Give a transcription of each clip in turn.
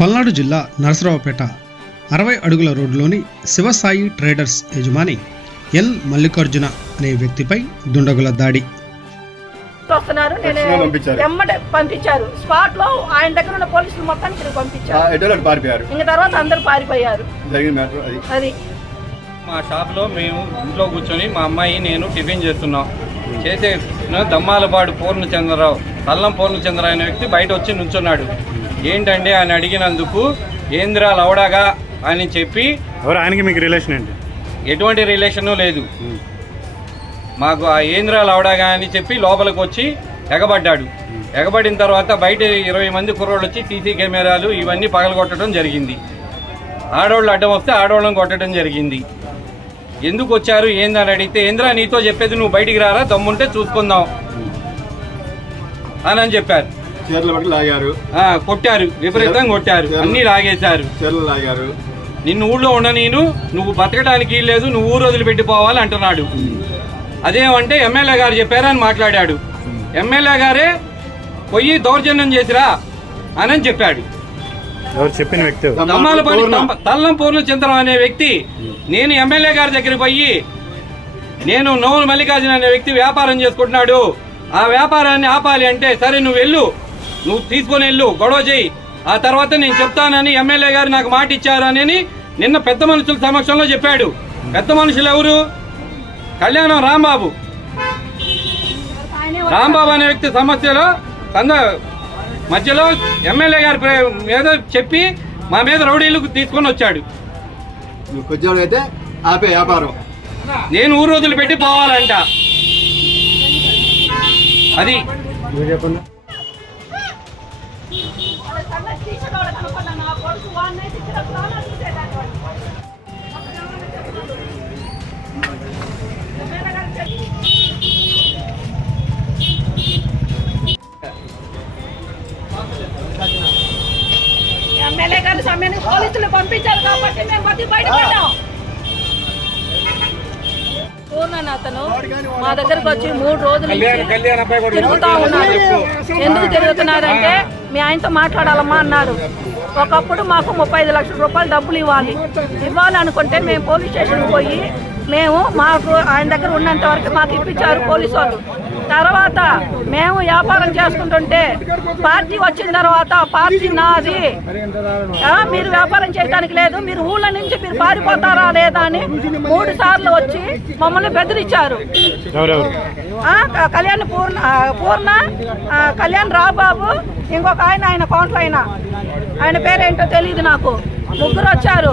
పల్నాడు జిల్లా నరసరావుపేట అరవై అడుగుల రోడ్డులోని శివసాయి ట్రేడర్స్ యజమాని ఎల్ మల్లికార్జున అనే వ్యక్తిపై దుండగుల దాడి. వస్తున్నారు. నేను ఖచ్చితంగా పంపించారు. ఎమ్మటే పంపించారు. స్పాట్లో ఆయన దగ్గర ఉన్న పోలీసులు ఇక్కడ పంపించారు. ఇంక తర్వాత అందరు పారిపోయారు. అది. మా షాప్లో మేము ఇంట్లో కూర్చొని మా అమ్మాయి నేను టిఫిన్ చేస్తున్నాం. చేసే దమ్మాలపాడు పూర్ణచంద్రరావు అల్లం పూర్ణచంద్ర అనే వ్యక్తి బయట వచ్చి నుంచున్నాడు. ఏంటండి అని అడిగినందుకు ఏంద్రా లవడాగా అని చెప్పి ఎవరు ఆయనకి మీకు రిలేషన్ ఏంటి? ఎటువంటి రిలేషను లేదు. మాకు ఆ ఏంద్రా లవడాగా అని చెప్పి లోపలికి వచ్చి ఎగబడ్డాడు. ఎగబడిన తర్వాత బయట ఇరవై మంది కుర్రోళ్ళు వచ్చి సీసీ కెమెరాలు ఇవన్నీ పగలగొట్టడం జరిగింది. ఆడవాళ్ళు అడ్డం వస్తే ఆడవాళ్ళని కొట్టడం జరిగింది. ఎందుకు వచ్చారు ఏందని అడిగితే ఏంద్రా నీతో చెప్పేది నువ్వు బయటికి రారా దమ్ముంటే చూసుకుందాం అని అని చెప్పారు. చీరలు బట్టి లాగారు. ఆ, కొట్టారు. విపరీతంగా కొట్టారు. అన్నీ లాగేశారు. చీరలు లాగారు. నిన్ను ఊళ్ళో ఉన్న నేను నువ్వు బతకడానికి లేదు నువ్వు ఊరు వదిలిపెట్టిపోవాలి అంటున్నాడు. అదేమంటే ఎమ్మెల్యే గారు చెప్పారని మాట్లాడాడు. ఎమ్మెల్యే గారే పోయి దౌర్జన్యం చేసిరా అని చెప్పాడు. ఎవరు చెప్పిన వ్యక్తి? దమ్మాలపల్లి పూర్ణ. తల్లం పూర్ణచంద్రం అనే వ్యక్తి. నేను ఎమ్మెల్యే గారి దగ్గరికి పోయి నేను నోములు మల్లికార్జున అనే వ్యక్తి వ్యాపారం చేసుకుంటున్నాడు. ఆ వ్యాపారాన్ని ఆపాలి అంటే సరే నువ్వు వెళ్ళు. నువ్వు తీసుకొని వెళ్ళు గొడవ చేయి. ఆ తర్వాత నేను చెప్తానని ఎమ్మెల్యే గారు నాకు మాట ఇచ్చారు అని నిన్న పెద్ద మనుషుల సమక్షంలో చెప్పాడు. పెద్ద మనుషులు ఎవరు? కళ్యాణం రాంబాబు. రాంబాబు అనే వ్యక్తి సమస్యలో కంద మధ్యలో ఎమ్మెల్యే గారి ప్రే- మీద చెప్పి మా మీద రౌడీలకు తీసుకొని వచ్చాడు. అయితే ఆపే వ్యాపారం. నేను ఊరు రోజులు పెట్టి పోవాలంట. అది. ఎమ్మెల్యే గారి సమయానికి పోలీసులు పంపించారు కాబట్టి మేము బతి బయటపడ్డాం. పూర్ణన్ అతను మా దగ్గరకు వచ్చి మూడు రోజుల నుంచి తిరుగుతా ఉన్నారు ఎందుకు తిరుగుతున్నారంటే మీ ఆయనతో మాట్లాడాలమ్మా అన్నారు. ఒకప్పుడు మాకు ముప్పై ఐదు లక్షల రూపాయలు డబ్బులు ఇవ్వాలి. ఇవ్వాలనుకుంటే మేము పోలీస్ స్టేషన్కి పోయి మేము మాకు ఆయన దగ్గర ఉన్నంత వరకు మాకు ఇప్పించారు పోలీసు వాళ్ళు. తర్వాత మేము వ్యాపారం చేసుకుంటుంటే పార్టీ వచ్చిన తర్వాత పార్టీ నాది. మీరు వ్యాపారం చేయడానికి లేదు మీరు ఊళ్ళ నుంచి మీరు పారిపోతారా లేదా అని మూడు సార్లు వచ్చి మమ్మల్ని బెదిరించారు. కళ్యాణ్ పూర్ణ పూర్ణ కళ్యాణ్ రాబాబు ఇంకొక ఆయన ఆయన కౌంటర్ ఆయన ఆయన పేరేంటో తెలియదు నాకు. ముగ్గురు వచ్చారు.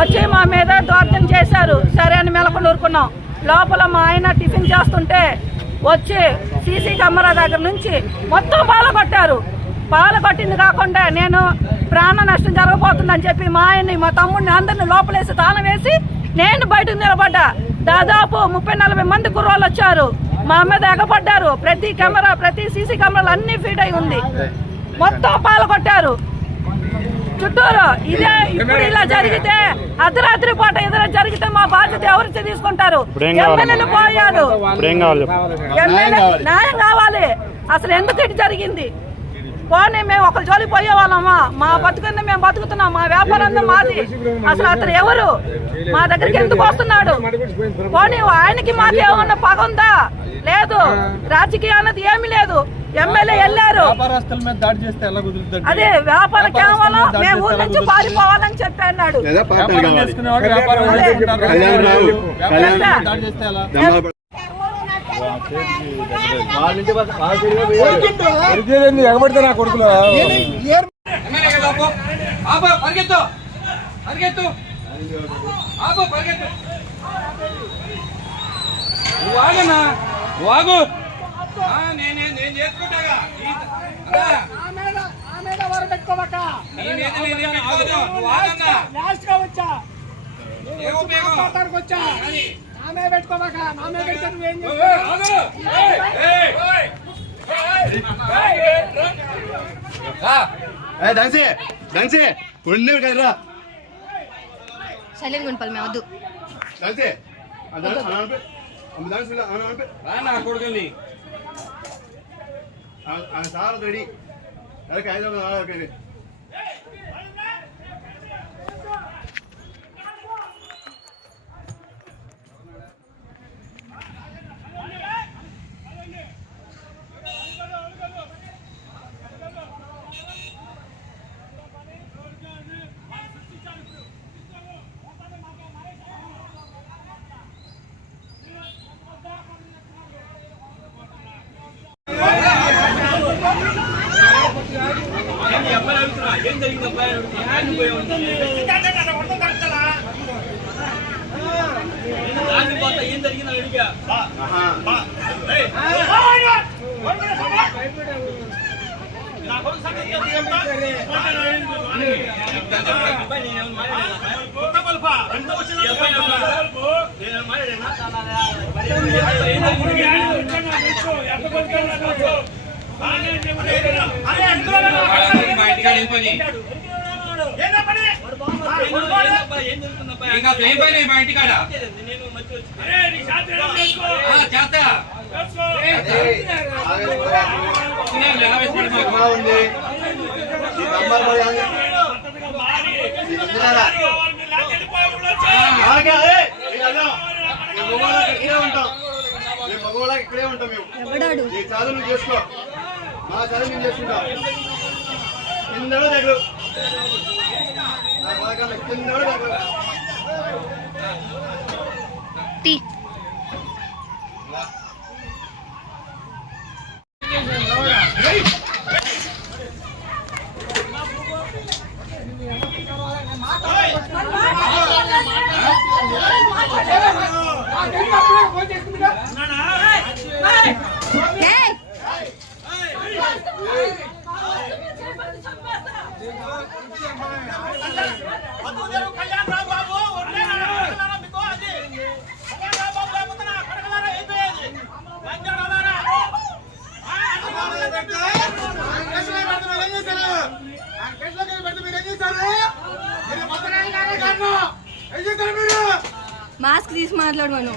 వచ్చి మా మీద దౌర్జన్యం చేశారు. సరే అని మెలకొని ఊరుకున్నాం లోపల మా ఆయన టిఫిన్ చేస్తుంటే వచ్చి సీసీ కెమెరా దగ్గర నుంచి మొత్తం పాలగొట్టారు. పాలగొట్టింది కాకుండా నేను ప్రాణ నష్టం జరగబోతుందని చెప్పి మా ఆయన్ని మా తమ్ముడిని అందరిని లోపలేసి తాళం వేసి నేను బయటకు నిలబడ్డా. దాదాపు ముప్పై నలభై మంది కుర్రోళ్ళు వచ్చారు. మా మీద ఎగపడ్డారు ప్రతి కెమెరా ప్రతి సీసీ కెమెరాలు అన్ని ఫీడ్ అయి ఉంది. మొత్తం పాల్గొట్టారు. చుట్టూరు ఇదే ఇప్పుడు ఇలా జరిగితే అర్ధరాత్రి పూట ఏదైనా జరిగితే మా బాధ్యత ఎవరు తీసుకుంటారు? ఎమ్మెల్యేలు పోయారు. న్యాయం కావాలి. అసలు ఎందుకు ఇటు జరిగింది? పోనీ మేము ఒకరి జోలి పోయే వాళ్ళమా? మా బతుకుంది మేము బతుకుతున్నాం. మా వ్యాపారం మాది. అసలు అతను ఎవరు? మా దగ్గరికి ఎందుకు వస్తున్నాడు? పోనీ ఆయనకి మాకు ఏమన్నా పగ ఉందా? లేదు. రాజకీయం అన్నది ఏమీ లేదు. ఎమ్మెల్యే వెళ్ళారు వ్యాపారస్తుల మీద దాడి చేస్తే ఎలా కుదురుతుంది? అదే వ్యాపార కేవలం మేము ఊరి నుంచి పారిపోవాలని చెప్పి అన్నాడు. ఎగబడితే నా కొడుకులు పరిగెత్తు పరిగెత్తు ఆపు, పరిగెత్తు నువ్వు ఆగన్నా నువ్వు ఆ, నేనే నేను చేసుకుంటాగా నీ మీద నేనేం పెట్టుకోను. నువ్వు ఆగన్నా. ఏ ఉపయోగం? కానీ. ఏయ్, ఆగు. ఏయ్, ఏయ్. రా. ఏ డాన్సీ డాన్సీ ఉండేవి కదరా సైలెంట్ మేము వద్దు డాన్సీ ఆ డాన్స్ ఆ పిల్ల ఆ కొడుకుని ఆ సార్ రెడీ మా ఇంటికాడ ఏం పని ఇంకా ఏం పని మా చేస్తా ఈ ఈ ఇక్కడే ఉంటాం మేము మగవాళ్ళకి ఇక్కడే ఉంటాం మేము నీ చదువు చేసుకో. మా చదువు మేము చేసుకుంటాం. కింద కూడా దగ్గర నా బాగా మాస్క్ తీసి మాట్లాడు మనం.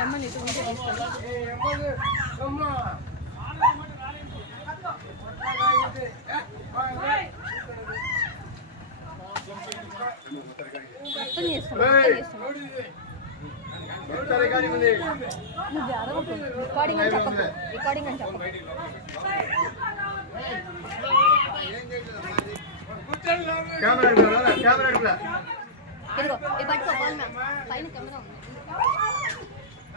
రమ్మని. మొత్తం నువ్వు అరవకు రికార్డింగ్ అని చెప్పకు. రికార్డింగ్ అని చెప్పకు. కెమెరా కెమెరా పైన కెమెరా ఉంది.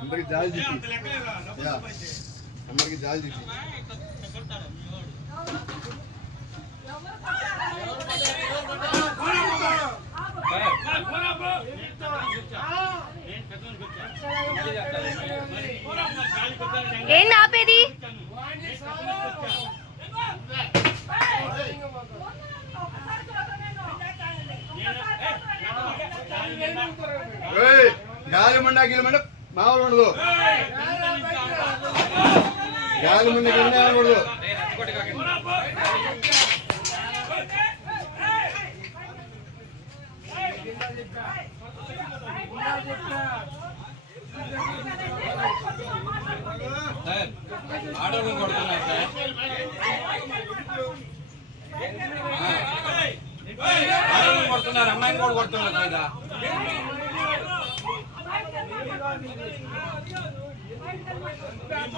అందరికి జాలి. అందరికి జాలి చూపి గాలి మండ గిలి మండ మామూలు ఉండదు గాలి మండ గిలి మండ ఉండదు సార్ ఆడవాళ్ళని కొడుతున్నారు సార్ ఆ. ఆడవాళ్ళని కొడుతున్నారు అమ్మాయిని కూడా కొడుతున్నారు కదా గవర్నమెంట్ ఉన్నారా?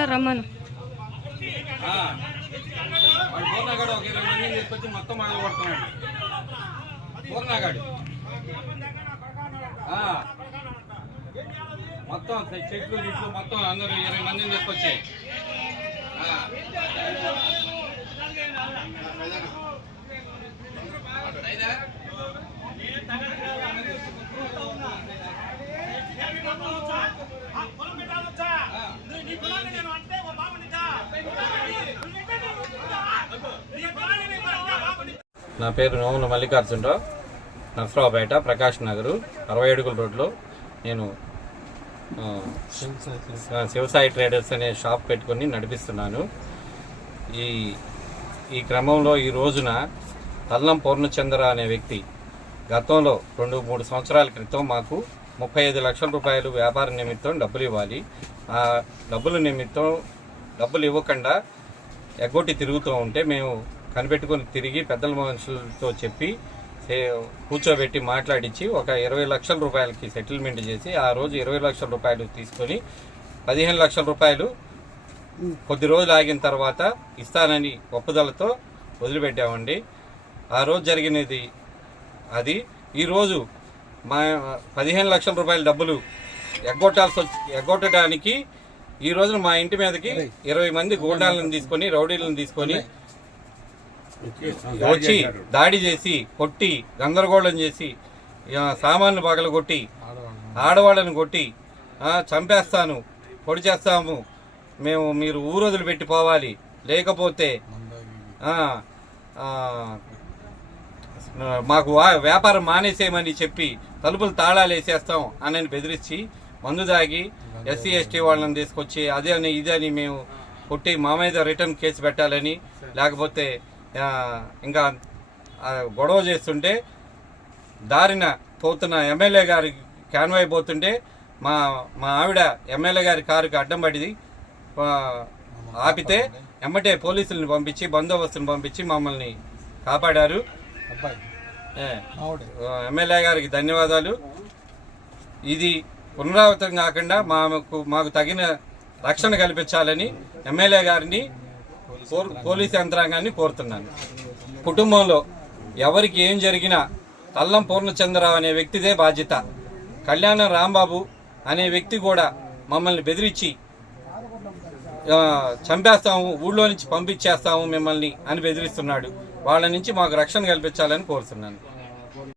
ఆ. తొందర రమ్మను పూర్ణగాడు ఒక ఇరవై మందిని తీసుకొచ్చి మొత్తం మనం కొడుతున్నాడు పూర్ణగాడు. మొత్తం చెట్లు గిట్లు మొత్తం అందరూ ఇరవై మందిని నీ పొలాన్ని నేను అంటే ఓ బాగుండిద్దా నీ పొలాన్ని నేను అంటే బాగుండిద్దా నా పేరు నోముల మల్లికార్జునరావు నర్సరావుపేట ప్రకాష్ నగరు అరవై అడుగుల రోడ్లో నేను శివసాయి ట్రేడర్స్ అనే షాప్ పెట్టుకొని నడిపిస్తున్నాను. ఈ ఈ క్రమంలో ఈ రోజున తల్లం పూర్ణచంద్ర అనే వ్యక్తి గతంలో రెండు మూడు సంవత్సరాల క్రితం మాకు ముప్పై ఐదు లక్షల రూపాయలు వ్యాపార నిమిత్తం డబ్బులు ఇవ్వాలి. ఆ డబ్బుల నిమిత్తం డబ్బులు ఇవ్వకుండా ఎగ్గొట్టి తిరుగుతూ ఉంటే మేము కనిపెట్టుకొని తిరిగి పెద్దల మనుషులతో చెప్పి కూర్చోబెట్టి మాట్లాడించి ఒక ఇరవై లక్షల రూపాయలకి సెటిల్మెంట్ చేసి ఆ రోజు ఇరవై లక్షల రూపాయలు తీసుకొని పదిహేను లక్షల రూపాయలు కొద్ది రోజులు ఆగిన తర్వాత ఇస్తానని ఒప్పుదలతో వదిలిపెట్టామండి. ఆ రోజు జరిగినది అది. ఈరోజు మా పదిహేను లక్షల రూపాయల డబ్బులు ఎగ్గొట్టాల్సి వచ్చి ఎగ్గొట్టడానికి ఈ రోజున మా ఇంటి మీదకి ఇరవై మంది గూండాలను తీసుకొని రౌడీలను తీసుకొని వచ్చి దాడి చేసి కొట్టి గందరగోళం చేసి సామాన్లు పగలు కొట్టి ఆడవాళ్ళని కొట్టి చంపేస్తాను పొడి చేస్తాము మేము మీరు ఊరొదులు పెట్టి పోవాలి. లేకపోతే మాకు వ్యాపారం మానేసేయమని చెప్పి తలుపులు తాళాలు వేసేస్తాం అని బెదిరించి మందు దాగి ఎస్సీ ఎస్టీ వాళ్ళని తీసుకొచ్చి అదే అని ఇదే అని మేము కొట్టి మా మీద రిటర్న్ కేసు పెట్టాలని లేకపోతే ఇంకా గొడవ చేస్తుంటే దారిన పోతున్న ఎమ్మెల్యే గారి క్యాన్వాయ్ పోతుంటే మా మా ఆవిడ ఎమ్మెల్యే గారి కారుకి అడ్డం పడింది. ఆపితే ఎమ్మటే పోలీసులను పంపించి బందోబస్తుని పంపించి మమ్మల్ని కాపాడారు. ఎమ్మెల్యే గారికి ధన్యవాదాలు. ఇది పునరావృతం కాకుండా మాకు మాకు తగిన రక్షణ కల్పించాలని ఎమ్మెల్యే గారిని పోలీస్ యంత్రాంగాన్ని కోరుతున్నాను. కుటుంబంలో ఎవరికి ఏం జరిగినా తల్లం పూర్ణచంద్రరావు అనే వ్యక్తిదే బాధ్యత. కళ్యాణం రాంబాబు అనే వ్యక్తి కూడా మమ్మల్ని బెదిరించి చంపేస్తాము ఊళ్ళో నుంచి పంపించేస్తాము మిమ్మల్ని అని బెదిరిస్తున్నాడు. వాళ్ళ నుంచి మాకు రక్షణ కల్పించాలని కోరుతున్నాను.